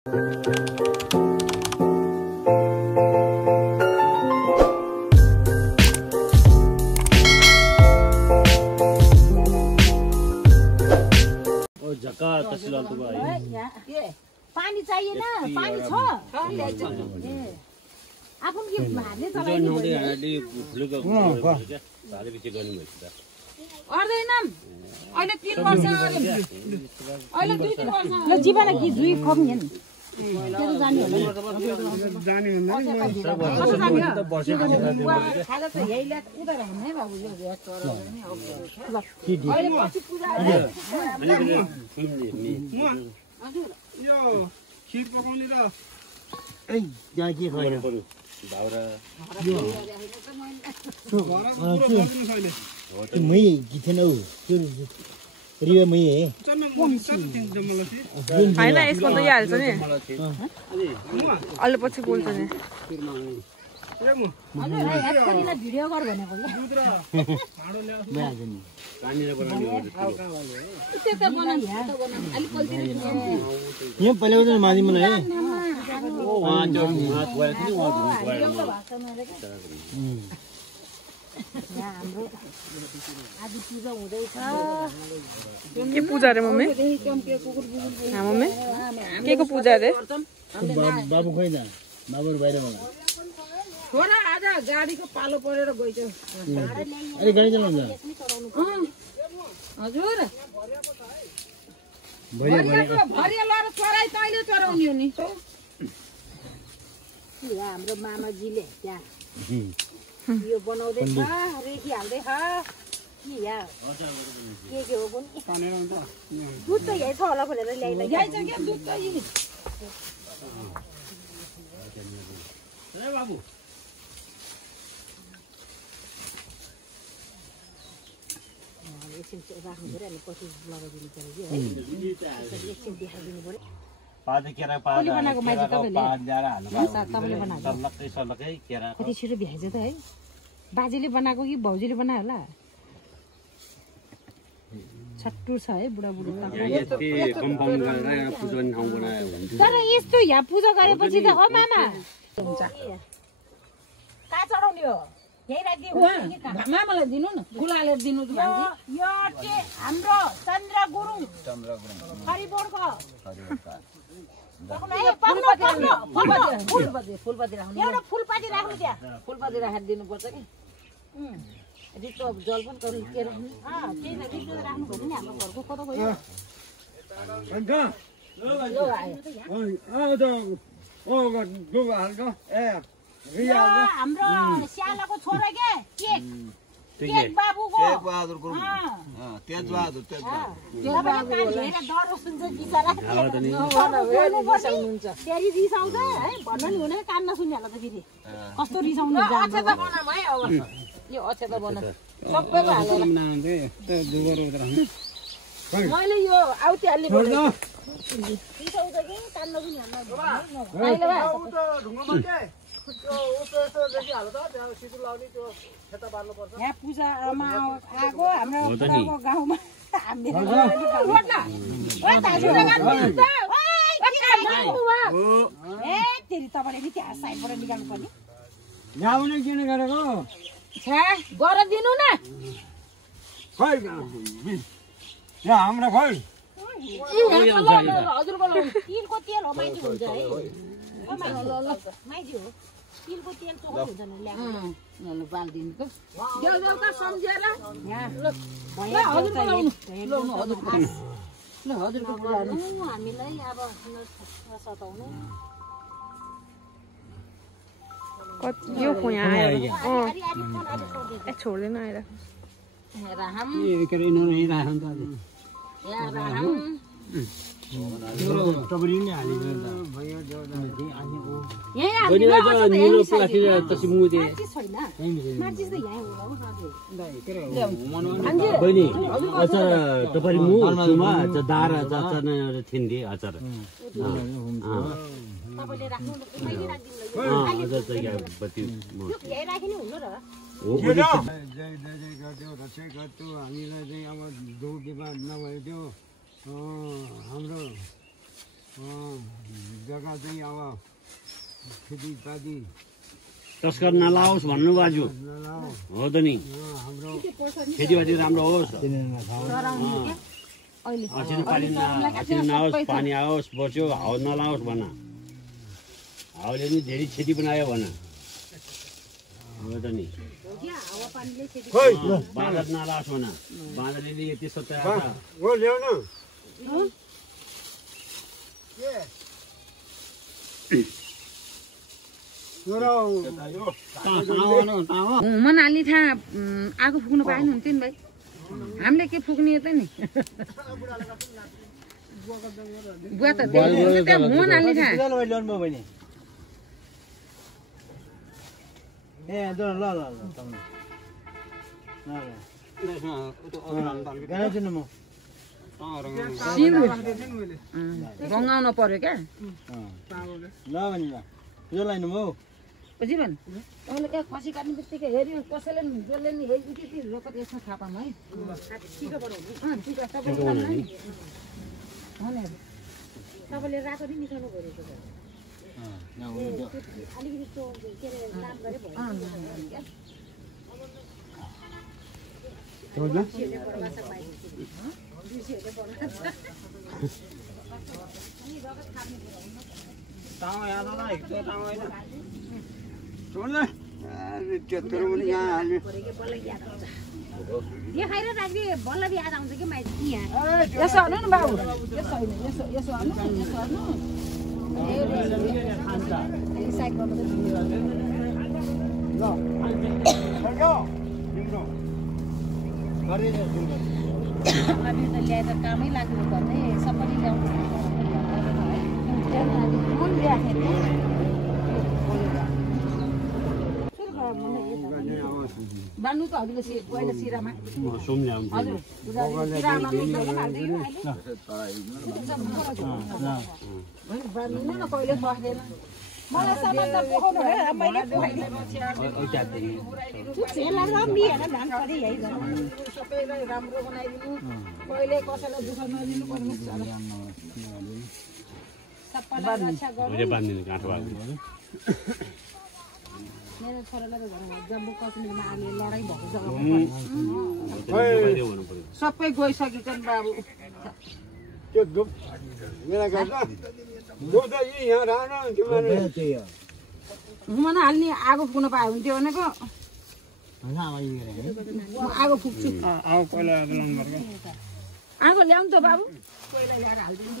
पानी चाहिएन पानी छ आफू के भाले चलाइनु अर्दैनम अहिले 3 वर्ष अहिले 2-3 वर्ष ल जीवन कि जुई खम हेन केरो जानी होला जानी भन्दा त वर्ष खाजा त यहीले उधार हुने बाबु यो चरा नि अब अहिले पछि पूजा हजुर यो खिर पकाउने र ए यहाँ के खैर दाउरा यो मै गीथेन हौ त्यो रिवा मै हे हैन यसको त हाल्छ नि अलि पछि बोल्छ नि हजुर भिडियो गर भनेको ल दुध र भाँडो ल्याउ भइहाल्छ नि पानीले बनाउने हो त्यो त बनाउनु या अलि कल्ती यहाँ पहिला चाहिँ माथि मलाई है हाम्रो आज पूजा हुँदैछ के पूजा रे मम्मी हां मम्मी के को पूजा रे बाबु खोइ न बाबु बाहिर मलाई छोरा आज गाडीको पालो परेर गइछ अरे गाडी चलाउँछ हजुर भरिया लर चराइ तैले चराउने हो नि हाम्रो मामाजीले त्यहाँ यो बनाउँदै छ रेखी हाल्दै छ के या के हो कुन पानेर हुन्छ दुध त यही छ होला भनेर ल्याइला यही छ के दुध त यही ए बाबु एकछिन राख्नु पर्यो अनि पछि लगाइदिनु पर्यो कि है एकछिन देखाइदिनु पर्यो पादे केरा पाद बनाएको माइती तपाईले ल्याएर हाल्नु तपाईले बनाएको सल्लकै सल्लकै केरा कति छिटो भ्याइछ त है बाजेले बनाएको कि भाउजूले बनायो होला छट्टु छ है बुढाबुढी तर यस्तो यहाँ पूजा गरेपछि त हो मामा हुन्छ कहाँ चढाउने हो यही राखिदिनु मामालाई दिनु न फुल हालेर दिनु यो चाहिँ हाम्रो चन्द्र गुरुङ हरिबोडको एउटा फुलपाती राख्नु त्यहाँ फुलपाती राखेर दिनुपर्छ कि रिक्तो जल पनि के राख्नु केही रिक्तो राख्नु पर्यो नि हाम्रो घरको कता गयो हाम्रो स्यालाको छोरा के केक बाबुको केक बहादुर गुरुङ तेज बहादुर डर सुन्छ बिचरा फेरि रिसाउँछ है भन्नु नि हुने कान नसुन्ने होला त फेरि कस्तो रिसाउनु यो अक्षता बना सबैको हालेर मैले यो आउती हाल्ने रिसाउँछ कि कान नसुन्ने यहाँ पूजामा आएको हाम्रो गाउँमा तेरि तपाईँले नि त्यहाँ साइडबाट निकाल्नु पर्ने ल्याउनु किन गरेको गर दिनु न खै यहाँ हाम्रो खै हजुरको तिलको तेल हो माइती हुन्छ है माइती हो तिलको तेल चोखो हुन्छ नि ल्याउनु बाल्दिनुको बेलुका सम्झेर हजुरको हामीलाई अब सताउनु यो खो यहाँ आएर छोड्दैन आएर हाम्रो जग्गा चाहिँ अब खेतीपाती तस्कर नलाओस् भन्नु बाजु हो त नि खेतीपाती राम्रो होस् असिन नआओस् पानी आओस् बस्यो हावा नलाओस् भन हावाले नि धेरै क्षति बनायो भन हो त नि बाँदर नलाओस् भन बाँदरले यति सताएर मनाली था आगो फुक्नु पाएनुहुन्थ्यो नि भाइ हामीले के फुक्ने त नि बुवा त त्यहाँ मनाली था रङ्गाउन पर्यो क्या जीवन तपाईँले क्या खसी काट्ने बित्तिकै हेऱ्यो कसैले जसले नि हेरि त्यति रोकत यसमा थाहा पाऊँ है तपाईँले रातो नि निकाल्नु पऱ्यो अलिकति के अरे काम गरे देखाएर राख्ने बल्ल याद आउँछ कि माइती यहाँ यसो हाल्नु न बाबु यसो होइन यसो हाल्नु यसो हाल्नु हामी त ल्याएर कामै लाग्नु पर्ने सबैले ल्याउनु बान्नु त हजुरले पहिला सिरामा हजुर बान्नु न कहिले बस्दैन मलाई समाचार पठाउनु है मैले सबैलाई राम्रो बनाइदिनु कहिले कसैलाई दुःख नदिनु पर्ने सबैलाई रक्षा गर्नु मेरो छोरालाई त घरमा जम्बु कश्मीरमा आले लडाइँ भएको जग्गामा सबै गइसकेछन् बाबु त्यो घुमन हाल्ने आगो फुक्न पाए हुन्थ्यो भनेको आगो फुक्छु आगो ल्याउनु त बाबु कोइला ल्याएर हालिदिनु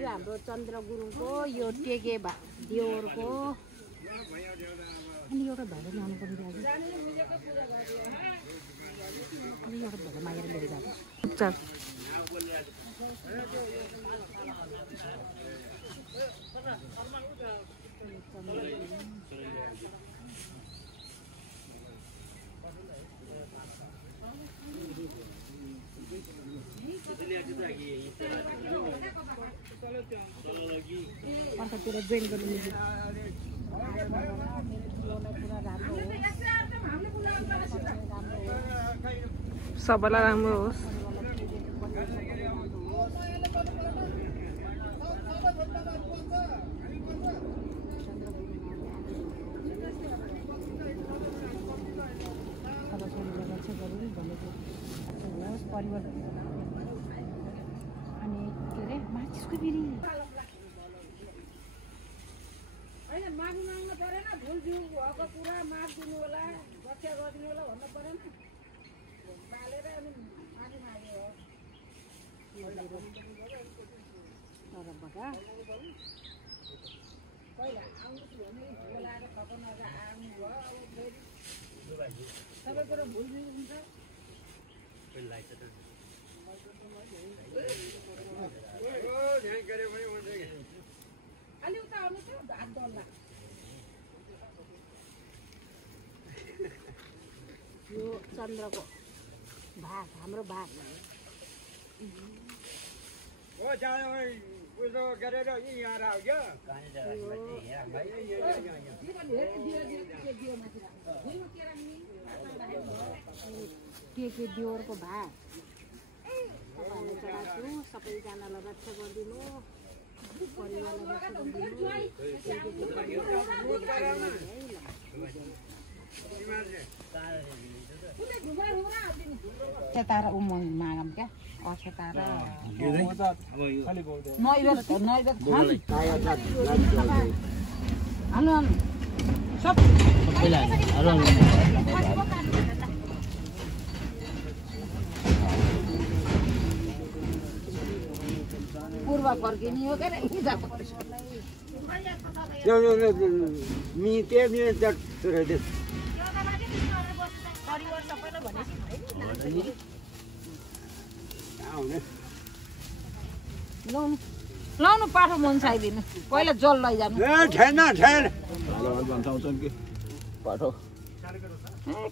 यो हाम्रो चन्द्र गुरुङको यो टेके देवरको अनि एउटा भएर ल्याउनु पर्ने अनि एउटा भएर मागेर लिएर जान्छ अर्कोतिर जोइन गर्नु सबैलाई राम्रो होस् परिवार अनि के अरे मान्छेको फेरि होइन माफी माग्नु परेन भुल जिउ भएको कुरा माफ दिनु होला रक्षा गरिदिनु होला भन्नु परेन बालेर अनि माफी माग्यो पहिला आउनु थियो भने बोलाएर खबर नगर आउनु भयो अब फेरि सबै कुरो भुल जिउ हुन्छ अलि उता आउनु थियो हात डल्ला यो चन्द्रको भाग हाम्रो भाग के दिवरको भा तपाईँहरूले चढाएको सबैजनालाई रक्षा गरिदिनु परिवारलाई रक्षा तारा उमङ मागम क्या तारा हेलो सब पूर्व फर्किने हो क्या लाउनु पाठो मन छाइदिनु पहिला जल लैजानु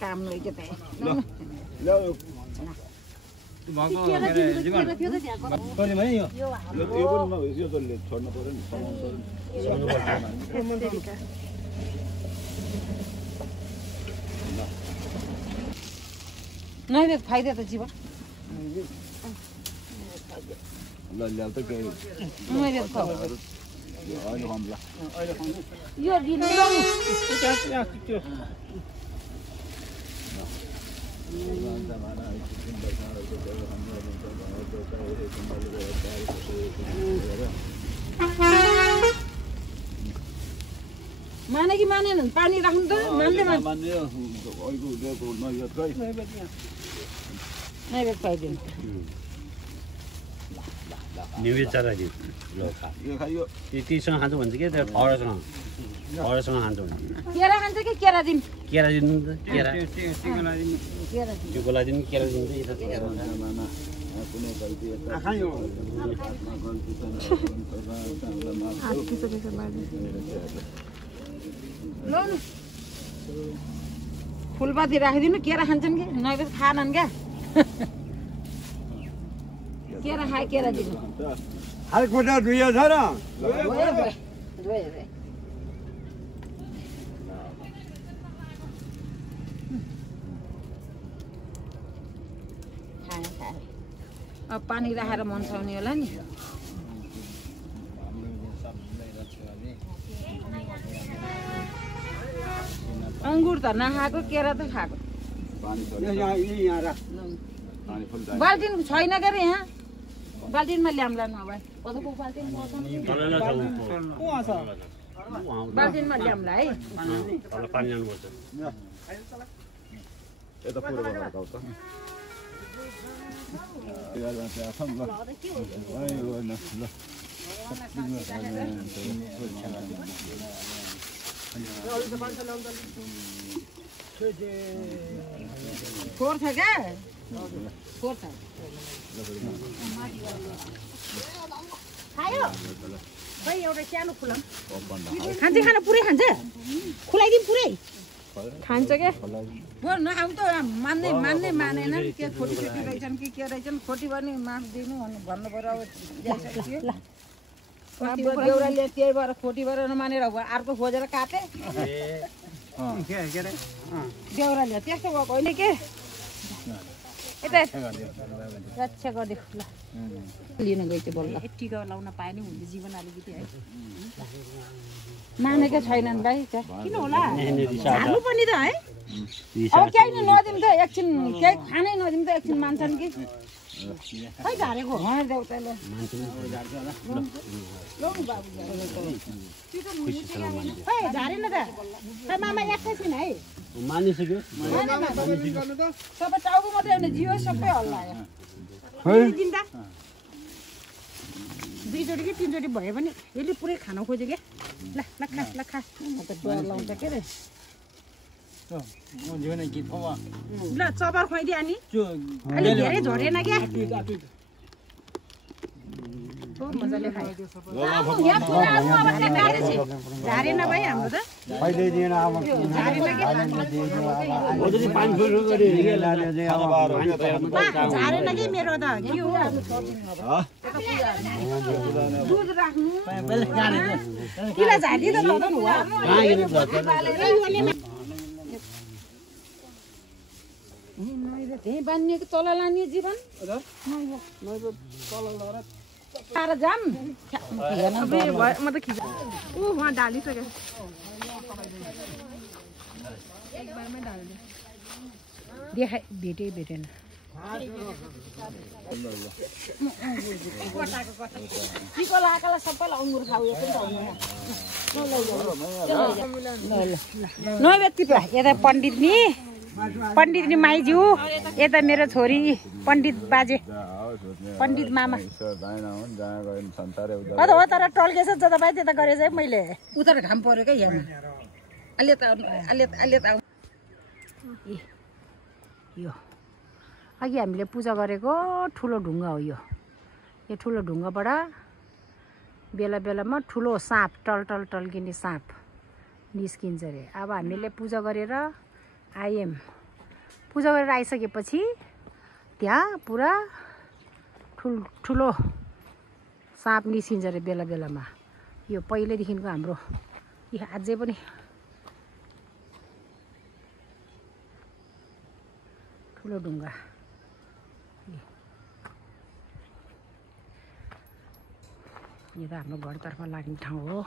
काम लैके त नैवेद फाइदा त जीवन यो माने कि मानेन पानी राख्नु त मान्दै नैवेद पाइदिनु निवेद चराइदिनु तीसँग खान्छ भन्छ कि फरसँग खान्छ भन्छ केरा खान्छ कि केरा दिनु केरा दिनु त केरा त्यो गोलाइदिनु केरा दिनु त फुलपाती राखिदिनु केरा खान्छन् कि नैवेद खानन् क्या केरा खाए केरा दिनु हालकोटा दुइया छ र अब पानी राखेर मन छाउने होला नि अङ्गुर त नखाएको केरा त खाएको बाल्टिन छैन के अरे यहाँ बाल्टिनमा ल्याउँला नभए बाल्टिनमा ल्याउँला है फोर छ क्या फोर छ खायो भाइ एउटा सानो खुलाम खान्छ खाना पुरै खान्छ खुलाइदिउँ पुरै खान्छ क्या न अब त मान्ने मानेन के खोटी रहेछन् कि के रहेछन् खोटी भने माफ दिनु भन्नु पर्यो अब देउराले त्यही भएर खोटी भएर नमानेर अर्को खोजेर काटे देउराले त्यस्तो भएको होइन के यता रक्षा गरिदिएको ल लिनु गएको बल्ल टिका लाउन पाए नि हुन्थ्यो जीवन अलिकति है मानेकै छैनन् भाइ किन होला हाल्नु पनि त है अब केही नदिउँ त एकछिन केही खानै नदिउँ त एकछिन मान्छन् कि खै झारेको देउताले खै झारेन त खै मामा एकैछिन है मानिसक्यो सबै टाउको मात्रै होइन जियो सबै हल्लायो दुईचोटि कि तिनचोटि भयो भने यसले पुरै खान खोज्यो क्या ल खा म त डर लाउँछ के अरे ल चबर खुवाइदियो अनि अलि धेरै झरेन क्या मजाले खायो झारेन भाइ हाम्रो त झारेन कि मेरो त के हो दुध राख्नु किला झाली त लाउँदा नि त्यही बानिएको तल लाने जीवन जाम म त खिच उहाँ ढालिसक्यो देखा भेटेन चिको लाकालाई सबैलाई अङ्गुर खाऊ यता पण्डितनी माइज्यू यता मेरो छोरी पण्डित बाजे पण्डित मामा हो तर टल्केछ जता पाएँ त्यता गरेछ है मैले उता घाम पऱ्यो क्या यहाँ अलि यो अघि हामीले पूजा गरेको ठुलो ढुङ्गा हो यो ठुलो ढुङ्गाबाट बेला बेलामा ठुलो साँप टल्किने साँप निस्किन्छ अरे अब हामीले पूजा गरेर पूजा गरेर आइसकेपछि त्यहाँ पुरा ठुलो साँप निस्किन्छ अरे बेला बेलामा यो पहिल्यैदेखिको हाम्रो अझै पनि ठुलो ढुङ्गा यो त हाम्रो घरतर्फ लाग्ने ठाउँ हो